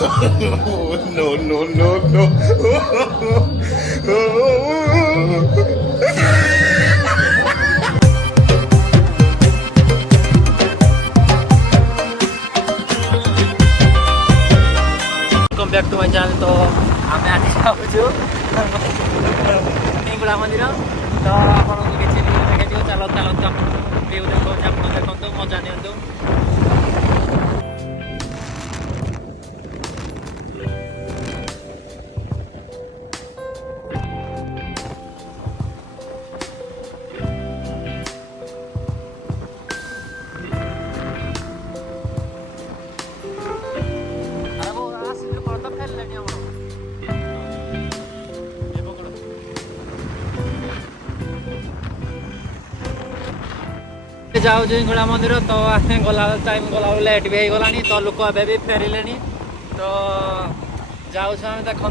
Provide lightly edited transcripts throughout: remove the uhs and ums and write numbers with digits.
No, no, no, no. Welcome back to my channel. तो आम आज जाऊँ हिंगुड़ा मंदिर तो आपको किसी देखा चलो चलो व्यू देखो आप देखो मजा नियंतु जाऊ हिंगुड़ा मंदिर तो गला टाइम गला लेट भी हो गलानी तो लोक ए भी फेरिले तो जाऊ देखु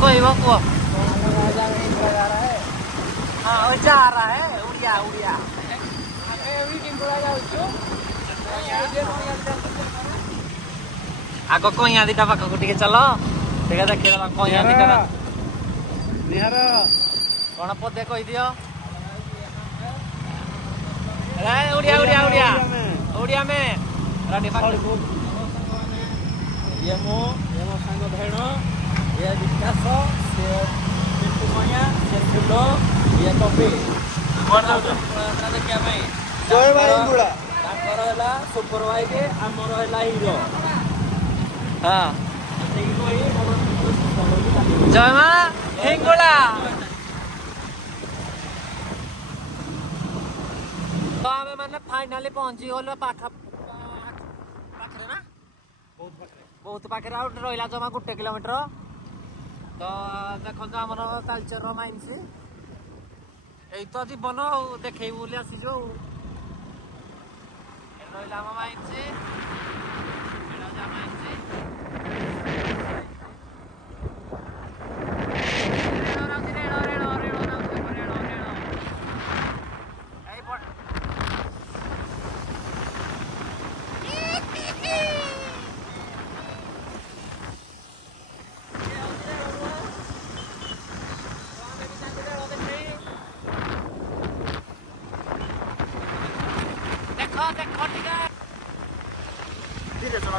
कह हाँ जा रहा है उड़िया उड़िया आग कहिया दिटा पाखक टे चल देखा देखिए कहिया दिटा कौन पदे कही दियो उड़िया उड़िया उड़िया उड़िया में ये मो सांग भेण ये विकास से पिंटू कहिया से फुलो ये कपी देखिया जय भाई गुड़ा सुपर भाई के आमर है हीरो हाँ जय मां हिंगुड़ा तो आमे माने फाइनली पहुंची गलो पाखरे ना बहुत पाखरे आउट रहिला जमा 1 किलोमीटर तो देखो हमर कल्चर रो माइंड से एई तो जीवन देखै बोली आसी जो रहिला हम माइंड से एला जा माइंड से धीरे चला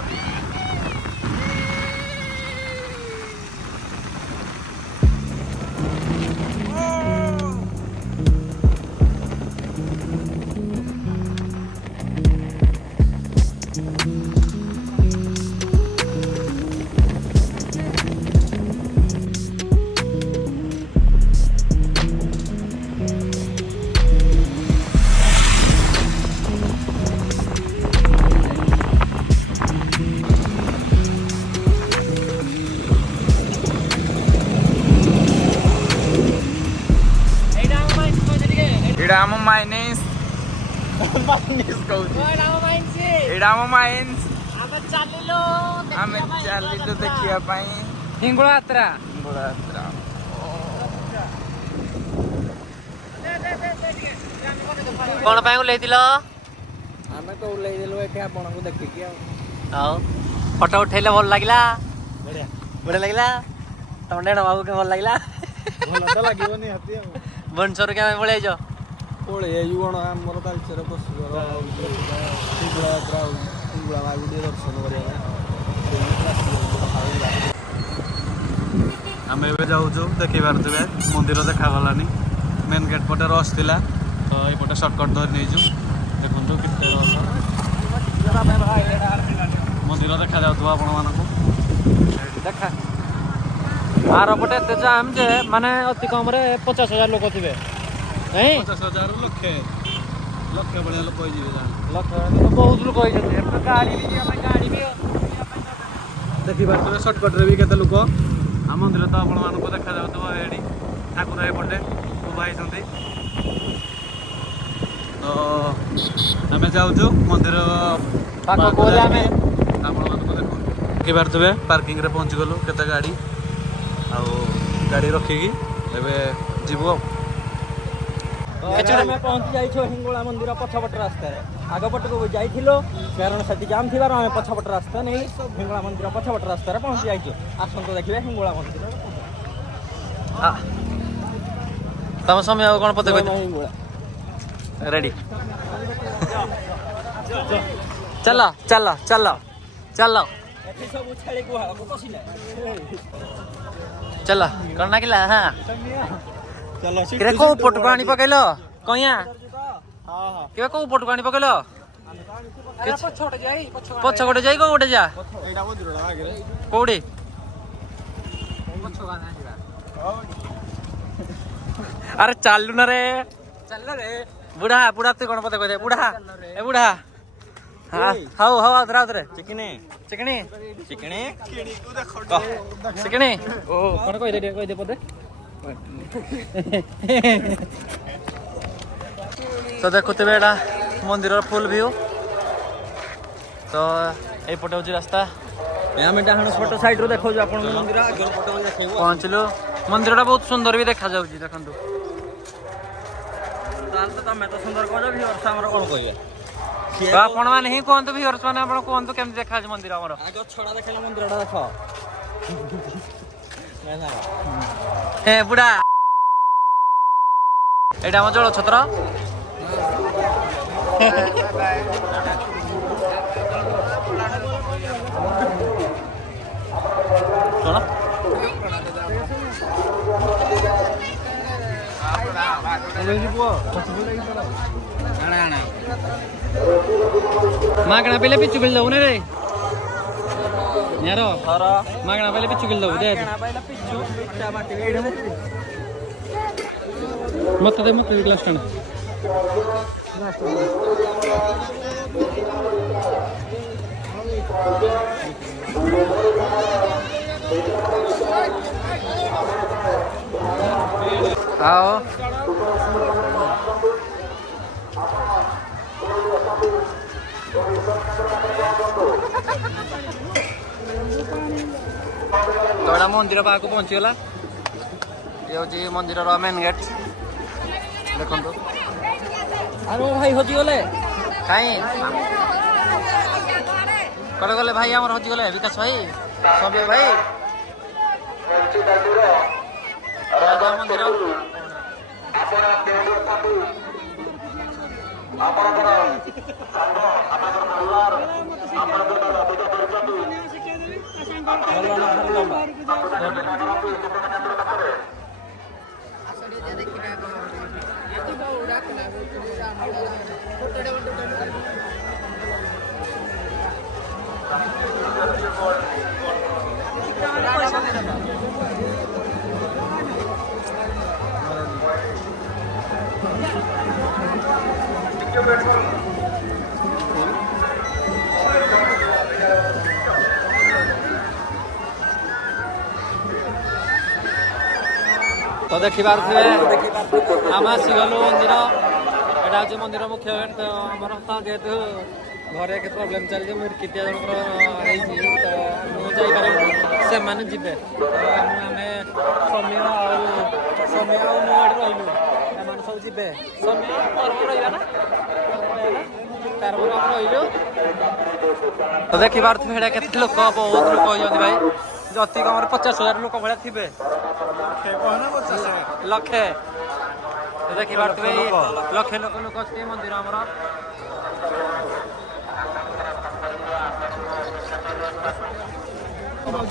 Idamo Mines. Mines कहू Idamo Mines. आमे चालिलो देखिया पाई हिंगुड़ा यात्रा कौन पाई उल्लेदिल आमे तो उल्लै देलो एठी आपण को देखि कि आ फोटो उठैले भल लागला बढ़िया लागला तमने बाबू के भल लागला भल तो लागिवनी हती बनसर के पळे जो पळे युवण हमर कल्चर पसुगर हिंगुड़ा ग्राउंड हिंगुड़ा बाबू दे दर्शन करिया आमे एबे जाउछु देखि पारथबे मंदिर देखा गलानी मेन गेट पटे रस थिला तो ए पटे शॉर्टकट धरि नै छु देखंतु किते रस मंदिर देखा जाउथबा आपण मानको देखा आर पटे एते जाम जे माने अति कम रे 50,000 लोक थिबे नहीं 50,000 लक्षे बढ़िया लोक होई जिवे जान लक्ष बहुत लोक होई जते गाड़ी भी देखि पारथबे शॉर्टकट रे भी केते लोक आ मंदिर तो आपण मानको देखा जाउथबा एडी ठाकुर ए पटे भाई संती तो आमे जाउछु मंदिर पाको कोला में आपण मानको देखो के पारथबे पार्किंग रे पहुंच गलो केते गाड़ी आ गाड़ी रखी की ଏବେ ଯିବୁ ଆଉ। ଆମେ ପହଞ୍ଚି ଯାଇଛୁ ହିଙ୍ଗୁଳା ମନ୍ଦିର ପଛପଟ ରାସ୍ତାରେ। ଆଗ ପଟକୁ ଯାଇଥିଲୁ କାରଣ ସେଠି ଜାମ୍ ଥିବାରୁ ଆମେ ପଛପଟ ରାସ୍ତା ନେଇ ହିଙ୍ଗୁଳା ମନ୍ଦିର ପଛପଟ ରାସ୍ତାରେ ପହଞ୍ଚି ଯାଇଛୁ। ଆସନ୍ତୁ ଦେଖିବେ ହିଙ୍ଗୁଳା ମନ୍ଦିର। ତମ ସମୟ ଆଉ କ'ଣ ପଦେ କହିଲେ? ରେଡି ଚାଲ ଚାଲ ଚାଲ ଚାଲ ଏଠି ସବୁ ଛେଳି ଗୁହାଳ ପଶିଲେ। ଚାଲ କ'ଣ ନାଗିଲା? ହଁ ଚାଲ କିରେ କୋଉ ପଟକୁ ଆଣି ପକେଇଲ କଇଁଆ? କିବେ କୋଉ ପଟକୁ ଆଣି ପକେଇଲ? ପଛ ଗୋଟେ ଯାଇ କୋଉ ଗୋଟେ ଯା କୋଉଠି? ଆରେ ଚାଲୁ ନା ରେ ବୁଢା ବୁଢା ତୁ କ'ଣ ପଦେ କହିଦେ ବୁଢା ଏ ବୁଢା। ହଉ ହଉ ଆଉଥରେ ଆଉଥରେ ଚିକିଣି ଚିକଣି ଚିକିଣି ଚିକଣି ଓ କ'ଣ କହିଦେ ପଦେ। ତ ଦେଖୁଥିବେ ଏଇଟା ମନ୍ଦିରର ଫୁଲ୍ ଭିଉ। ତ ଏଇପଟେ ହେଉଛି ରାସ୍ତା। ଆମେ ଡାହାଣ ପଟ ସାଇଡରୁ ଦେଖାଉଛୁ ଆପଣଙ୍କ ମନ୍ଦିର ଆଗର ପଟ ଦେଖେଇବୁ। ପହଞ୍ଚିଲୁ ମନ୍ଦିରଟା ବହୁତ ସୁନ୍ଦର ବି ଦେଖାଯାଉଛି ଦେଖନ୍ତୁ। ତାହେଲେ ତ ତମେ ତ ସୁନ୍ଦର କହୁଛ ଭିଉଅର୍ସ ଆମର କ'ଣ କହିବେ? ତ ଆପଣମାନେ ହିଁ କୁହନ୍ତୁ ଭିଉଅର୍ସ ମାନେ ଆପଣ କୁହନ୍ତୁ କେମିତି ଦେଖାଯାଉଛି ମନ୍ଦିର ଆମର। ଆଗ ଛଡ଼ା ଦେଖେଇଲେ ମନ୍ଦିରଟା ଦେଖ। ହେ ବୁଢା ଏଇଟା ଆମ ଜଳ ଛତ୍ର। କ'ଣ ମାଗଣା পেলে পিছু গেল দেবো না রে यार मागणा पहिले पिच्चू गेल दे ಮತ್ತೆ ಗ್ಲಾಸ್ ಕಣ आओ तो एटा मंदिर पाक पहुँचीगला। ये हूँ मंदिर मेन गेट देखो अरे भाई हजिगले कहीं कड़े गले भाई आम हजिगले विकास भाई सौम्य भाई मंदिर तो देखी पारे आम आसीगलु मंदिर एटा हूँ मंदिर मुख्य गेट। तो आमर तो जेहेतु घरे के प्रोब्लेम चलती मुर्कितिया जनकर तो मुझे से मैंने जीवे आम समय समय रही सब जीवे समय रहा रही तो देखी पारे के लोक बहुत लोक होती भाई जति कम 50,000 लोक भाया थे लक्षे तो देखी पारे लक्षे लोक लोक अच्छे मंदिर आमर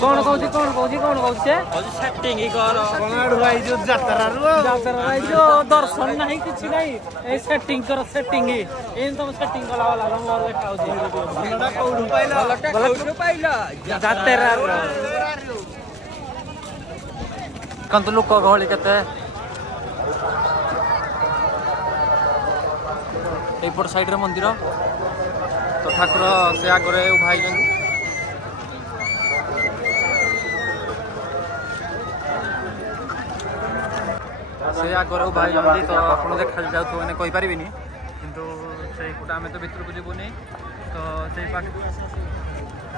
कौन कौन से सेटिंग कर दर्शन नहीं किसी नहीं ए सेटिंग कर सेटिंग इन तुम सेटिंग कला वाला मोर देखा कंतु लोक गहली केते एपट साइड रे मंदिर तो ठाकुर से आगरे उभा से आगर भाई तो आप देखा जाऊ मैंने कहींपारि किंतु से पटे आम तो भर को जीवनी तो से पाठ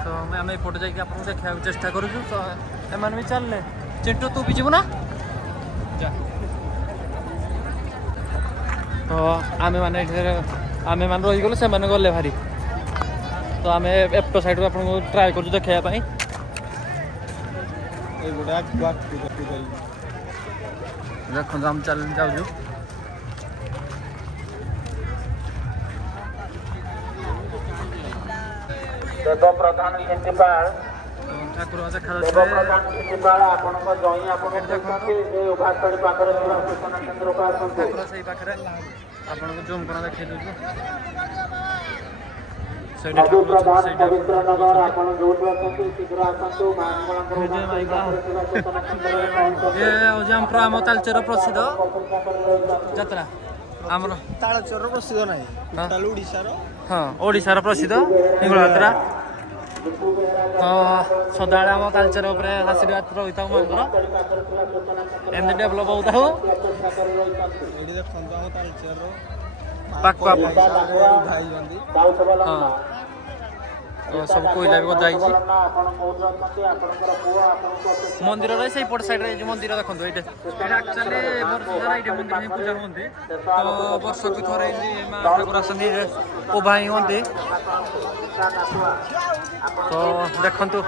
तो आम एपटे जा देखा चेष्टा करूँ तो एम भी चलने चिंटू तू भी जीव ना तो आमे मैंने रहीगलु से गले भारी तो आम एपट साइड आप ट्राए कर देखापी देखो आम चल जाऊँ देव प्रधान प्रिंसिपाल ठाकुर देखा देव प्रधान प्रिंसिपाल आपनक जई आपन देखते ए उभास्थळी पाखरे ଥିବା सूचना केंद्र को आसंतु ठाकुर सही पाखरे आपन को जूम करना देखै दउछु सही अभी ठाकुर प्रधान सही पवित्र नगर आपन जोटी आसंतु शीघ्र आसंतु मांगलांकर उभास्थळी पाखरे ଥିବା सूचना केंद्र रे पहुंचंतु ये होजाम प्रो ଆମ ତାଳଚେର ପ୍ରସିଦ୍ଧ ଯାତ୍ରା ଆମର ତାଳଚେରର ପ୍ରସିଦ୍ଧ ନାହିଁ ହଁ। ତାହେଲେ ଓଡ଼ିଶାର ହଁ ଓଡ଼ିଶାର ପ୍ରସିଦ୍ଧ ହିଙ୍ଗୁଳା ଯାତ୍ରା ତ ସଦାବେଳେ ଆମ ତାଳଚେର ଉପରେ ଆଶୀର୍ବାଦ ରହିଥାଉ ମାଙ୍କର ଏମିତି ଡେଭଲପ୍ ହଉଥାଉ ଏଠି ଦେଖନ୍ତୁ ଆମ ତାଳଚେରର ପାଖକୁ ଆପଣ ଭାଇଛନ୍ତି ହଁ ତ ସବୁ କୋଇଲା ବି ଗଦା ହେଇଛି ଆପଣ କୋଉଠି ଅଛନ୍ତି ଆପଣଙ୍କର ପୁଅ ଆପଣଙ୍କୁ ମନ୍ଦିରର ସେଇପଟ ସାଇଡ୍ରେ ଯୋଉ ମନ୍ଦିର ଦେଖନ୍ତୁ ଏଇଟା ଆକ୍ଚୁଆଲି ବର୍ଷସାରା ଏଇଠି ମନ୍ଦିର ହିଁ ପୂଜା ହୁଅନ୍ତି ତ ବର୍ଷକୁ ଥରେ ଏମିତି ମା ଠାକୁର ଆସନ୍ତି ଉଭା ହିଁ ହୁଅନ୍ତି ତ ଦେଖନ୍ତୁ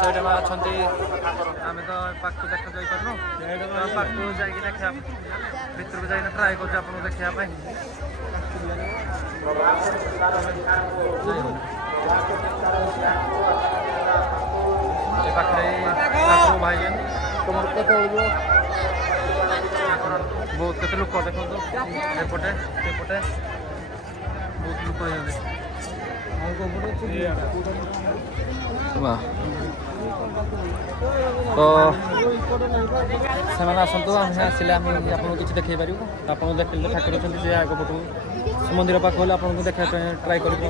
ସେଇଟା ମା ଅଛନ୍ତି ଆମେ ତ ପାଖକୁ ଦେଖା ଯାଇପାରୁନୁ ତ ପାଖକୁ ଯାଇକି ଦେଖିବା ଭିତରକୁ ଯାଇକି ଟ୍ରାଏ କରୁଛୁ ଆପଣଙ୍କୁ ଦେଖିବା ପାଇଁ ଏ ପାଖରେ ଠାକୁର ଭାଇ ବହୁତ କେତେ ଲୋକ ଦେଖନ୍ତୁ ଏପଟେ ସେପଟେ ବହୁତ ଲୋକ ହେଇଛନ୍ତି ତ ସେମାନେ ଆସନ୍ତୁ ଆମେ ଆସିଲେ ଆମେ ଆପଣଙ୍କୁ କିଛି ଦେଖାଇ ପାରିବୁ ଆପଣ ଦେଖିଲେ ଠାକୁର ଅଛନ୍ତି ସେ ଆଗ ପଟକୁ ମନ୍ଦିର ପାଖ ହେଲେ ଆପଣଙ୍କୁ ଦେଖିବା ପାଇଁ ଟ୍ରାଏ କରିବୁ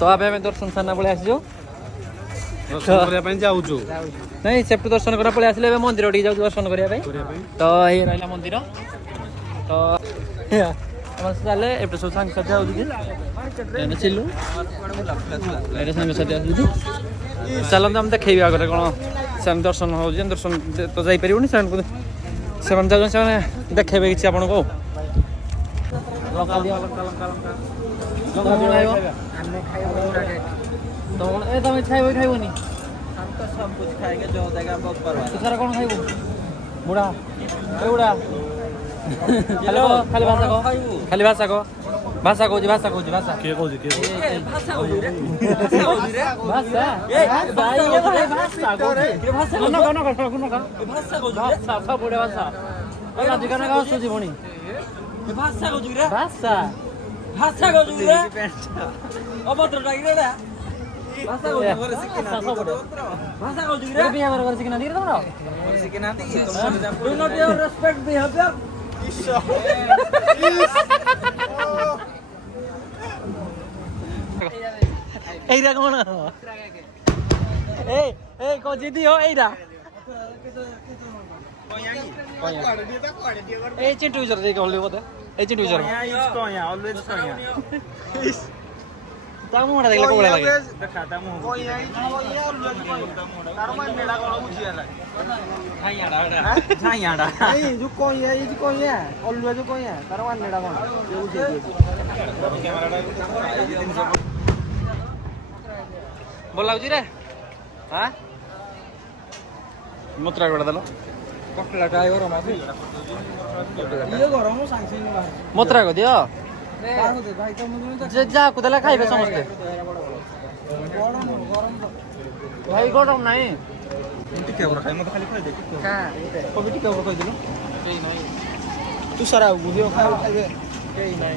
तो अब आम दर्शन सामना पलि आसो दर्शन କରିବା ପାଇଁ ଯାଉଛୁ नहीं सेफ्टी दर्शन करा पलि आसले मंदिर टी जाऊ दर्शन करने तो ये रहा मंदिर तो चले ए सब सांग साथी आउछु चिल्लू एटा सांग साथी आउछु चलते हम देखेबी आगे कौन से दर्शन हो दर्शन तो जाई परिबनी से देखेबे किसी आपन को लंका दिया तो ए तमे खाइबनी हम तो सब कुछ खाएंगे जो देगा बहुत परवाह सारा कौन खाइबो बुढ़ा ए बुढ़ा हेलो खाली भाषा को खाली भाषा को भाषा को भाषा କିଏ କହୁଛି भाषा हो रे भाषा हो रे भाषा ए भाई ये भाई भाषा को रे भाषा न न भाषा को भाषा सब बुढ़ा भाषा ए अधिक ना गाँव सोची भणी भाषा को रे भाषा भाषा को रे अभद्र टाइगर रे भाषा को भाषा को रे भी हमारे घर से किना दिर तमरो सिकना दी do not your respect behaviour एइरा कोन ए ए को जीती हो एइरा ए चिंटू यूजर दे कहले बोते ए चिंटू यूजर ता मुंडा देखले कोबळा लागे बोला रे हाँ मुत्रा गोड़ा दलो पकड़ा ड्राइवर माफी ये गरम सांग मुत्रा को दियो भाई तो मुझे जे जा को देला खाइबे समस्ते भाई गरम नाही टिके और खाइ म त खाली खाइ दे का कभी टिके और खाइ दिनु केही नाही तू सारा गुदियो खाइबे केही नाही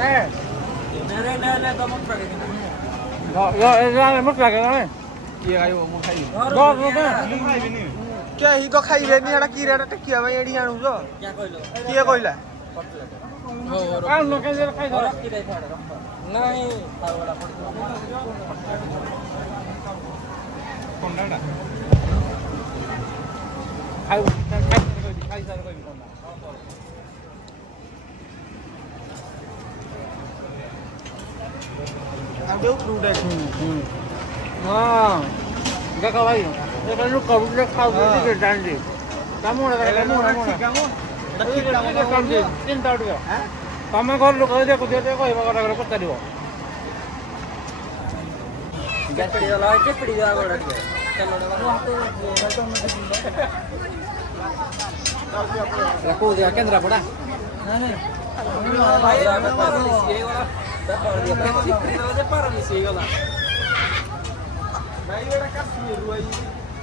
ए ले तो मत पके यो ए मुत्रा के ना किए खाइबो म खाइबे गो गो खाइबे नि କେହି ତ ଖାଇବେନି ହେଟା କି ରେଟ୍ ଟେକିବା ପାଇଁ ଏଠି ଆଣୁଛ क्या कहलो କିଏ କହିଲା नहीं ଆଉ ଯୋଉ ଫ୍ରୁଟ୍ ଅଛି ହଁ ଦେଖ ଭାଇ ଦେଖ ଯୋଉ କରୁଥିଲେ ଖାଉଛନ୍ତି ଟିକେ ଜାଣିଛି କାମ ଚିନ୍ତା ଟିକେ ତମେ ଘର ଲୋକ ଦେଖୁଥିବ ଟିକେ କହିବ କଥା করে ପଚାରିବ चपड़ी वाला है चपड़ी वाला बड़ा ठीक है चलो କୋଉ ଦିଆ କେନ୍ଦ୍ରାପଡ଼ା नहीं नहीं भाई व्यापार मिसी वाला व्यापार दिया चपड़ी वाला व्यापार मिसी वाला ଭାଇ ଏଟା କାଶ୍ମୀରରୁ ଆଇ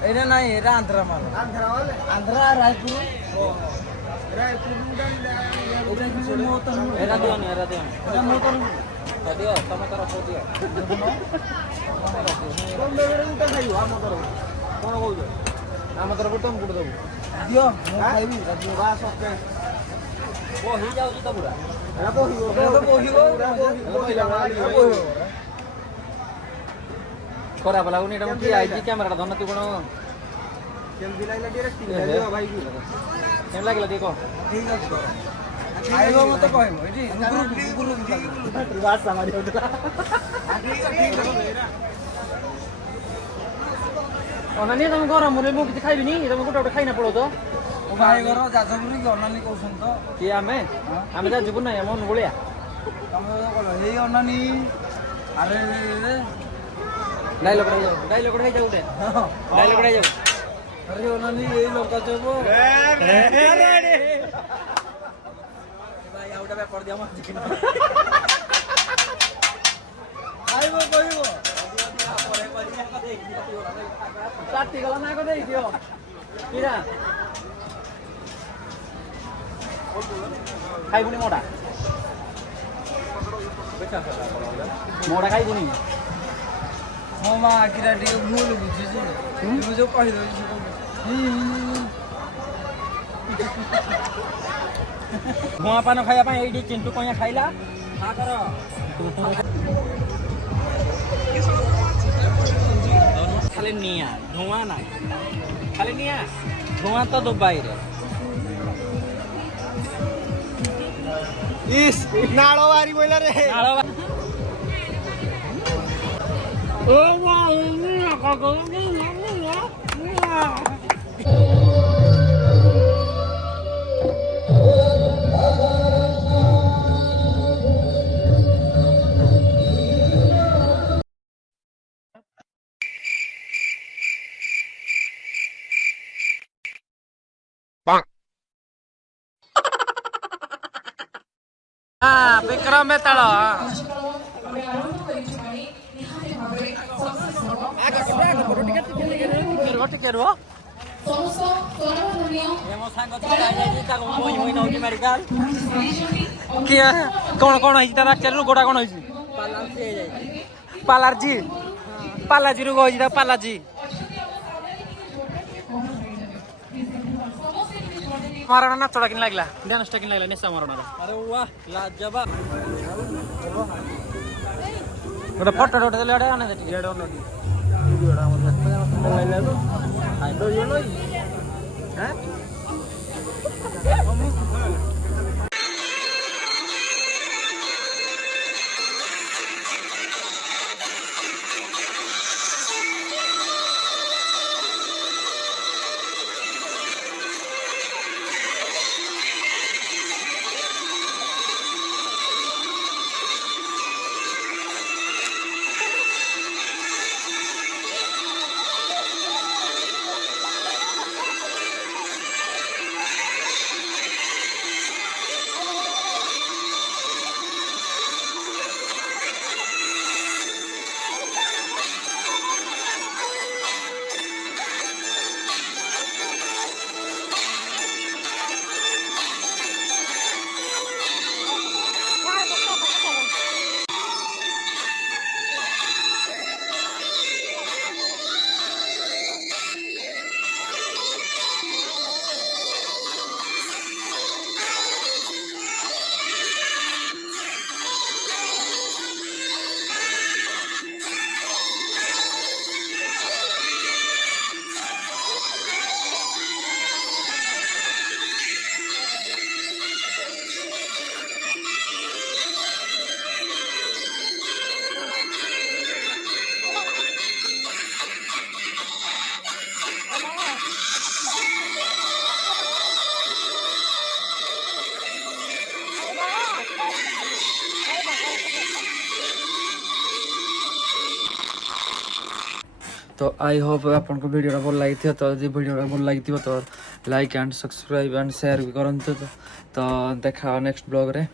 एरा नहीं एरा आंध्रा माल ଆନ୍ଧ୍ରା वाले आंध्रा रायपुर ରାୟପୁରରୁ एरा दियो नहीं एरा दियो एरा मोटर दियो तम कर हो दियो ଖାଇବ ଆମ ତରଫ କଣ କହୁଛ ଆମ ତରଫରୁ ତମକୁ କୋଉଠି ଦେବୁ दियो ମୁଁ ଖାଇବି ବାସ୍ ଓକେ वो ही जाଉଛି ତ ପୁରା ଏଟା ବହିବ ଖରାପ ଲାଗୁନି ଏଇଟା ମୁଁ ଠିଆ ହେଇଛି କ୍ୟାମେରାଟା ଧରିନଥିବୁ କଣ କେମିତି ଲାଗିଲା ଟିକେ ରେଟିଂ ଦିଅ ଭାଇ କେମିତି ଲାଗିଲା ଟିକେ କହ ଠିକ ଅଛି ଖାଇବ ମତେ କହିବ ଏଠି ବାସ ମାରି ହଉଥିଲା ଅନାନି ତମ ଗରମରେ ମୁଁ କିଛି ଖାଇବିନି ତମେ ଗୋଟେ ଗୋଟେ ଖାଇନା ପଳଉଛ ମୋ ଭାଇ ଘର ଯାଜପୁର କି ଅନାନୀ କହୁଛନ୍ତି ତ କିଏ ଆମେ ଆମେ ଯାଜପୁର ନାହିଁ ଆମ ଅନୁଗୁଳିଆ ତମେ କଲ ହେଇ ଅନାନୀ ଆରେ ଡାଇଲଗ୍ ହେଇଯାଉ ଗୋଟେ ଡାଇଲଗ୍ ହେଇଯାଉ ଆରେ ଅନାନୀ ଏଇ ଲଙ୍କା ଚପ ଭାଇ ଆଉ ଗୋଟେ ବେପାର ଦିଅ ମାଛ ଖାଇବ କହିବ ଚାଟିଗଲା ନା କଥା ହେଇଥିବ କିରା ଖାଇବୁନି ମୋଟା ଖାଇବୁନି ମୋ ମା ଆଖିଟା ଟିକେ ଭୁଲ ବୁଝୁଛି ମୁଁ ଯୋଉ କହିଦଉଛି ଧୂଆଁ ପାନ ଖାଇବା ପାଇଁ ଏଇଠି ଚିଣ୍ଟୁ କଇଁଆ ଖାଇଲା କର ଖାଲି ନିଆଁ ଧୂଆଁ ନାହିଁ ଖାଲି ନିଆଁ ଧୂଆଁ ତ ଦୁବାଇରେ ଇସ୍ ନାଳ ବାହାରି ବୋଇଲା ରେ ବିକ୍ରମ ବେତାଳ ଟିକେ ରୁହ ମୋ ସାଙ୍ଗ ଯାଇଛି ତାକୁ ମୁଁ ହୋଇ ନଉଛି ମେଡିକାଲ କିଏ କଣ ହେଇଛି ତାର ଆକ୍ଚୁଆଲି ରୋଗଟା କଣ ହେଇଛି ପାଲାନ୍ସ ହେଇଯାଇଛି ପାଲାଜି ରୋଗ ହେଇଛି ତାର ପାଲାଜି ମାରଣ ନାଚଟା କିନ୍ ଲାଗିଲା ଡ୍ୟାନ୍ସଟା କିନ୍ ଲାଗିଲା ନିଶା ମାରଣର अरे वाह लाजवाब ଗୋଟେ ଫଟୋ ଦେଲେ ଗୋଟେ ଅନେକ ଟିକେ तो आई होप आपको वीडियो भल लगी तो यदि वीडियो भल लगी तो like and subscribe and share भी करते तो देखा नेक्स्ट ब्लॉग रे।